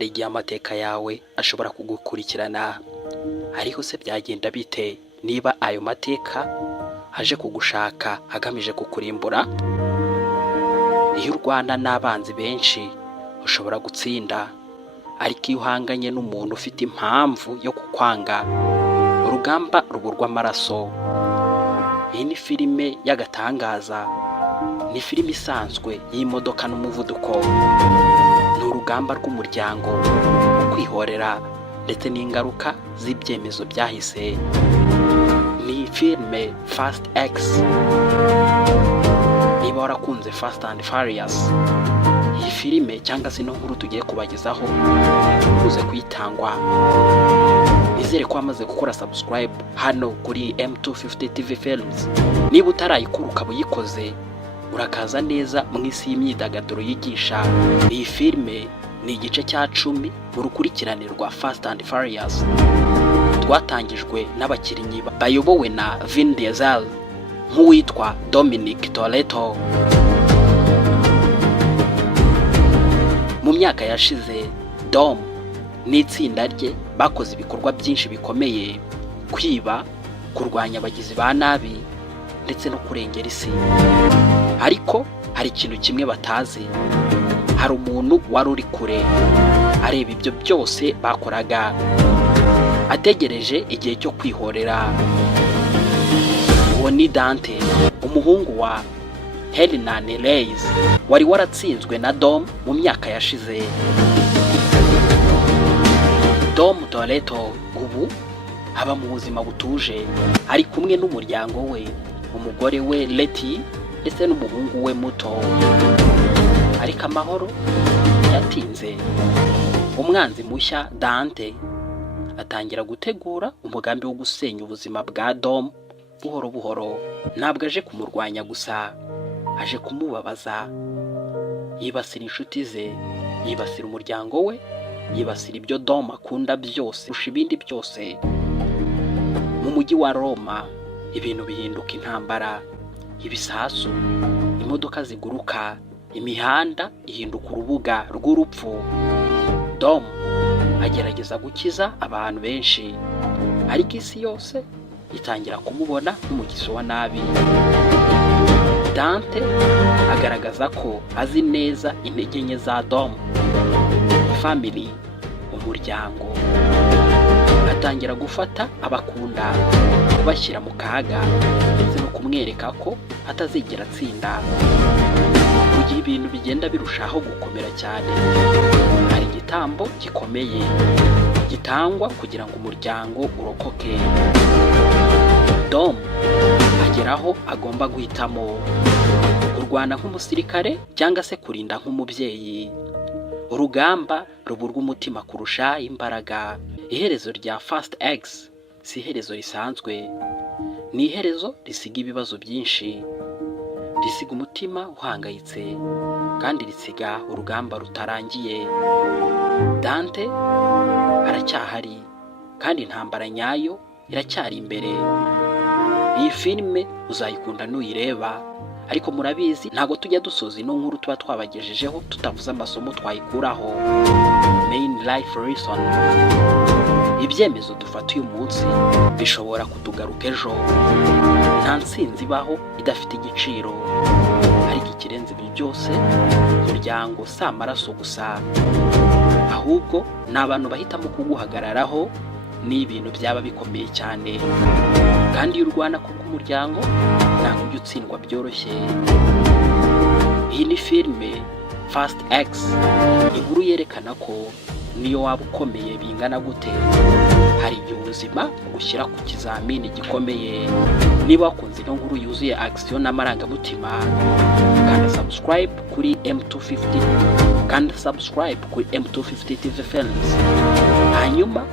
hari igihe amateka yawe ashobora kugukurikirana, ariko se byagenda bite niba ayo mateka aje kugushaka agamije kukurimbura? Iyo urwana n'abanzi benshi ushobora gutsinda, ariko iyo uhanganye n'umuntu ufite impamvu yo kukwanga, urugamba ruburwa amaraso. Iyi ni filime y'agatangaza, ni filime isanzwe y'imodoka n'umuvuduko. Ni urugamba rw'umuryango wo kwihorera ndetse n'ingaruka z'ibyemezo byahise. Ni filime Fast X. Niba warakunze Fast and Furious, iyi filime cyangwa se nkuru tugiye kubagezaho uze kuyitangwa. Nizere ko wamaze gukora subscribe hano kuri M250 TV Films. Niba utarayikora ukaba uyikoze, urakaza neza mu isi y'imyidagaduro yigisha. Iyi filime ni igice cya 10 mu rukurikirane rwa Fast and Furious, twatangijwe n'abakinnyi bayobowe na Vin Diesel nk'uwitwa Dominic Toretto. Mu myaka yashize, Dom n'itsinda rye bakoze ibikorwa byinshi bikomeye: kwiba, kurwanya abagizi ba nabi ndetse no kurengera isi. Ariko hari ikintu kimwe batazi: hari umuntu wari uri kure areba ibyo byose bakoraga, ategereje igihe cyo kwihorera. Uwo ni Dante, umuhungu wa Helena Nereis, wari waratsinzwe na Dom mu myaka yashize. Dom Toretto ubu aba mu buzima butuje, ari kumwe n'umuryango we, umugore we Letty ndetse n'umuhungu we muto. Ariko amahoro yatinze. Umwanzi mushya Dante atangira gutegura umugambi wo gusenya ubuzima bwa Dom buhoro buhoro. Ntabwo aje kumurwanya gusa, aje kumubabaza. Yibasira inshuti ze, yibasira umuryango we, yibasira ibyo Dom akunda byose kurusha ibindi byose. Mu mujyi wa Roma ibintu bihinduka intambara, ibisasu, imodoka ziguruka, imihanda ihinduka urubuga rw'urupfu. Dom agerageza gukiza abantu benshi, ariko isi yose itangira kumubona nk'umugizi wa nabi. Dante agaragaza ko azi neza intege nke za Dom. Family, umuryango. Atangira gufata abakunda, kubashyira mu kaga ndetse no kumwereka ko atazigera atsinda. Mu gihe ibintu bigenda birushaho gukomera cyane, hari igitambo gikomeye gitangwa kugira ngo umuryango urokoke. Dom ageraho agomba guhitamo: kurwana nk'umusirikare cyangwa se kurinda nk'umubyeyi. Urugamba ruburwa umutima kurusha imbaraga. Iherezo rya Fast X si iherezo risanzwe, ni iherezo risiga ibibazo byinshi, risiga umutima uhangayitse, kandi risiga urugamba rutarangiye. Dante aracyahari, kandi intambara nyayo iracyari imbere. Iyi filime uzayikunda nuyireba, ariko murabizi ntago tujya dusoza ino nkuru tuba twabagejejeho tutavuze amasomo twayikuraho. Main life lesson. Ibyemezo dufata uyu munsi bishobora kutugaruka ejo. Nta ntsinzi ibaho idafite igiciro, ariko ikirenze ibi byose, umuryango si amaraso gusa, ahubwo ni abantu bahitamo kuguhagararaho. Ni ibintu byaba bikomeye cyane, kandi iyo urwana kubw'umuryango ntabwo ujya utsindwa byoroshye. Iyi ni filime Fast X, inkuru yerekana ko niyo waba ukomeye bingana gute, hari igihe ubuzima gushyira ku kizamini gikomeye. Niba wakunze ino nkuru yuzuye action n'amarangamutima, kanda subscribe kuri M250, kanda subscribe kuri M250 TV Films. Hanyuma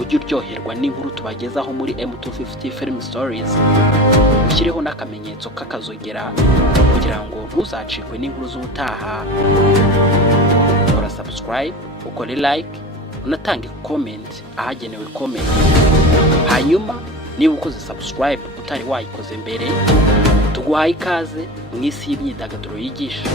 ujye uryoherwa n'inkuru tubagezaho muri M250 Film Stories. Ushyireho n'akamenyetso k'akazogera kugira ngo ntuzacikwe n'inkuru z'ubutaha. Kora subscribe, ukore like, unatange comment ahagenewe comment. Hanyuma niba ukoze subscribe utari wayikoze mbere, tuguhaye ikaze mu isi y'imyidagaduro yigisha.